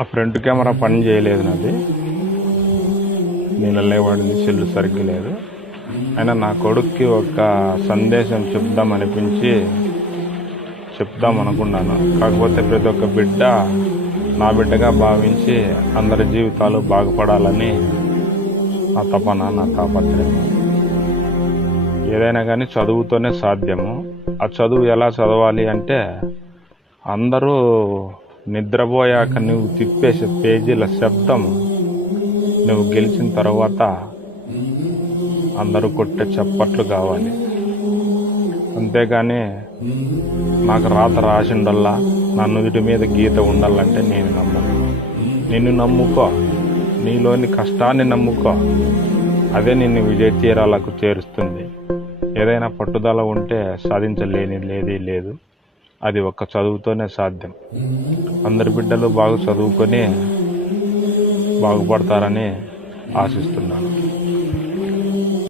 ఆ front camera పని చేయలేదు నాది, నీళ్ళలో వాడింది, సెల్లు సరిగ్గా లేదు. అయినా నా కొడుక్కి ఒక సందేశం చెప్దామనిపించి చెప్దామనుకున్నాను. కాకపోతే ప్రతి ఒక్క బిడ్డ నా బిడ్డగా భావించి అందరి జీవితాలు బాగుపడాలని నా తపన, నా తాపత్రయం. ఏదైనా కానీ చదువుతోనే సాధ్యము. ఆ చదువు ఎలా చదవాలి అంటే, అందరూ నిద్రపోయాక నువ్వు తిప్పేసే పేజీల శబ్దం నువ్వు గెలిచిన తర్వాత అందరూ కొట్టే చప్పట్లు కావాలి. అంతేగాని నాకు రాత రాసిండల్లా, నా నుదుటి మీద గీత ఉండాలంటే నేను నమ్మను. నిన్ను నమ్ముకో, నీలోని కష్టాన్ని నమ్ముకో, అదే నిన్ను విజయ తీరాలకు చేరుస్తుంది. ఏదైనా పట్టుదల ఉంటే సాధించలేని లేదే లేదు. అది ఒక్క చదువుతోనే సాధ్యం. అందరి బిడ్డలు బాగా చదువుకొని బాగుపడతారని ఆశిస్తున్నాను.